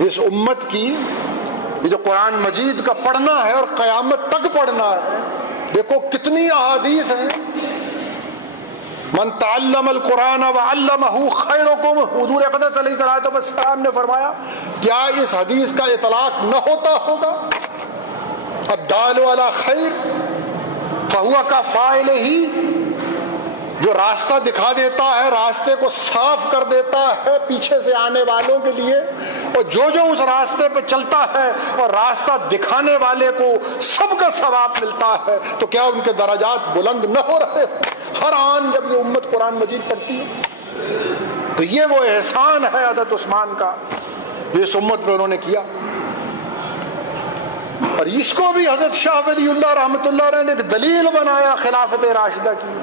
اس امت کی یہ جو قرآن مجید کا پڑھنا ہے اور قیامت تک پڑھنا ہے، دیکھو کتنی احادیث ہیں. من تعلم القرآن وعلمہ خیرکم، حضور اقدس علیہ السلام نے فرمایا کیا اس حدیث کا اطلاق نہ ہوتا ہوگا؟ الدال علی خیر فہو کفاعلہ، جو راستہ دکھا دیتا ہے، راستے کو صاف کر دیتا ہے پیچھے سے آنے والوں کے لیے، اور جو اس راستے پہ چلتا ہے اور راستہ دکھانے والے کو سب کا ثواب ملتا ہے، تو کیا ان کے درجات بلند نہ ہو رہے؟ ہر آن جب یہ امت قرآن مجید پڑھتی ہے تو یہ وہ احسان ہے حضرت عثمان کا جو اس امت پہ انہوں نے کیا. اور اس کو بھی حضرت شاہ ولی اللہ رحمۃ اللہ علیہ نے ایک دلیل بنایا خلافت راشدہ کی.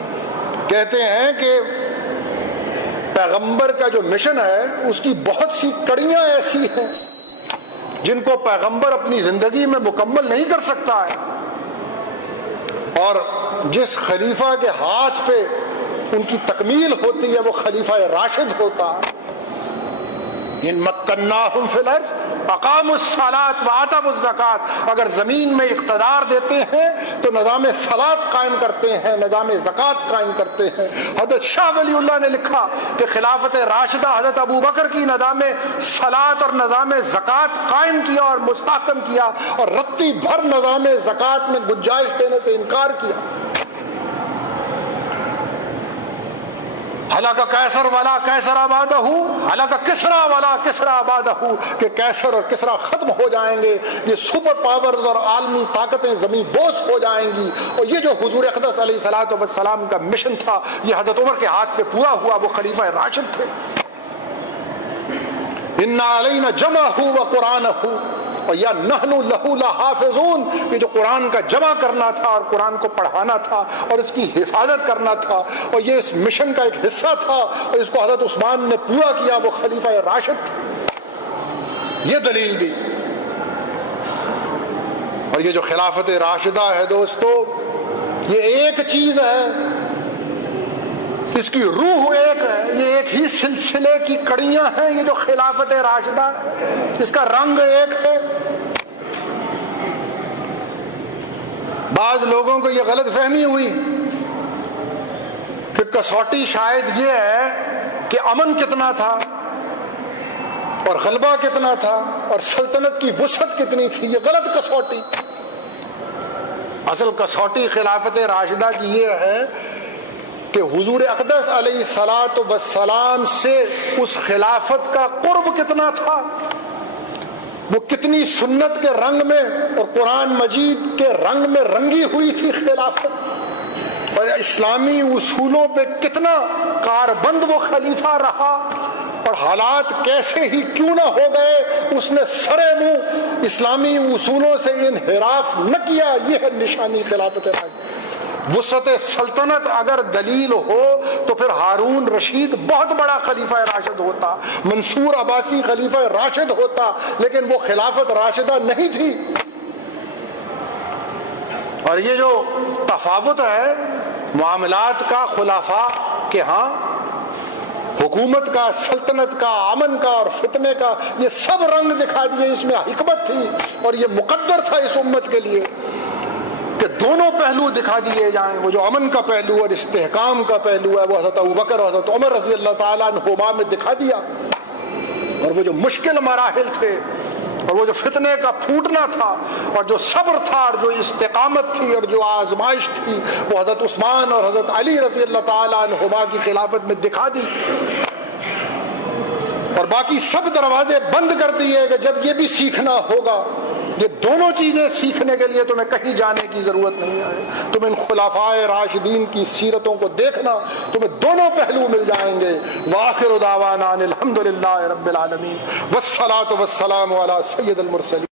کہتے ہیں کہ پیغمبر کا جو مشن ہے اس کی بہت سی کڑیاں ایسی ہیں جن کو پیغمبر اپنی زندگی میں مکمل نہیں کر سکتا ہے، اور جس خلیفہ کے ہاتھ پہ ان کی تکمیل ہوتی ہے وہ خلیفہ راشد ہوتا ہے. ان مکناہم فی الارض اقاموا الصلاۃ وآتوا الزکاۃ، اگر زمین میں اقتدار دیتے ہیں تو نظام صلاۃ قائم کرتے ہیں، نظام زکوٰۃ قائم کرتے ہیں. حضرت شاہ ولی اللہ نے لکھا کہ خلافت راشدہ حضرت ابو بکر کی نظام صلاۃ اور نظام زکوٰۃ قائم کیا اور مستحکم کیا، اور رتی بھر نظام زکوٰۃ میں گنجائش دینے سے انکار کیا. ہلاک کیسر ولا کیسر آبادہ، ہلاک کسریٰ ولا کسریٰ آبادہ، کہ کیسر اور کسریٰ ختم ہو جائیں گے، یہ سپر پاورز اور عالمی طاقتیں زمین بوس ہو جائیں گی. اور یہ جو حضور اقدس علیہ الصلوۃ والسلام کا مشن تھا یہ حضرت عمر کے ہاتھ پہ پورا ہوا، وہ خلیفہ راشد تھے. ان علینا جمعہ و قرآنہ اور یا نحن لہ لحافظون، یہ جو قرآن کا جمع کرنا تھا اور قرآن کو پڑھانا تھا اور اس کی حفاظت کرنا تھا، اور یہ اس مشن کا ایک حصہ تھا، اور اس کو حضرت عثمان نے پورا کیا، وہ خلیفہ راشد تھے. یہ دلیل دی. اور یہ جو خلافت راشدہ ہے دوستو، یہ ایک چیز ہے، اس کی روح ایک ہے، یہ ایک ہی سلسلے کی کڑیاں ہیں. یہ جو خلافت راشدہ ہے اس کا رنگ ایک ہے. بعض لوگوں کو یہ غلط فہمی ہوئی کہ کسوٹی شاید یہ ہے کہ امن کتنا تھا اور غلبہ کتنا تھا اور سلطنت کی وسعت کتنی تھی. یہ غلط کسوٹی. اصل کسوٹی خلافت راشدہ کی یہ ہے کہ حضور اقدس علیہ الصلوۃ والسلام سے اس خلافت کا قرب کتنا تھا، وہ کتنی سنت کے رنگ میں اور قرآن مجید کے رنگ میں رنگی ہوئی تھی خلافت، اور اسلامی اصولوں پہ کتنا کاربند وہ خلیفہ رہا، اور حالات کیسے ہی کیوں نہ ہو گئے اس نے سرے منہ اسلامی اصولوں سے انحراف نہ کیا. یہ ہے نشانی خلافت راشدہ. وسعت سلطنت اگر دلیل ہو تو پھر ہارون رشید بہت بڑا خلیفہ راشد ہوتا، منصور عباسی خلیفہ راشد ہوتا، لیکن وہ خلافت راشدہ نہیں تھی. اور یہ جو تفاوت ہے معاملات کا خلفاء کے ہاں، حکومت کا، سلطنت کا، امن کا اور فتنے کا، یہ سب رنگ دکھا دیے. اس میں حکمت تھی اور یہ مقدر تھا اس امت کے لیے کہ دونوں پہلو دکھا دیے جائیں. وہ جو امن کا پہلو اور استحکام کا پہلو ہے وہ حضرت ابوبکر اور حضرت عمر رضی اللہ تعالیٰ عنہما میں دکھا دیا، اور وہ جو مشکل مراحل تھے اور وہ جو فتنے کا پھوٹنا تھا اور جو صبر تھا اور جو استقامت تھی اور جو آزمائش تھی وہ حضرت عثمان اور حضرت علی رضی اللہ تعالیٰ عنہما کی خلافت میں دکھا دی. اور باقی سب دروازے بند کر دیے کہ جب یہ بھی سیکھنا ہوگا. یہ دونوں چیزیں سیکھنے کے لیے تمہیں کہیں جانے کی ضرورت نہیں ہے. تم ان خلفاء راشدین کی سیرتوں کو دیکھنا، تمہیں دونوں پہلو مل جائیں گے. وآخر دعوانا الحمد للہ رب العالمین والصلاة والسلام علی سید المرسلین.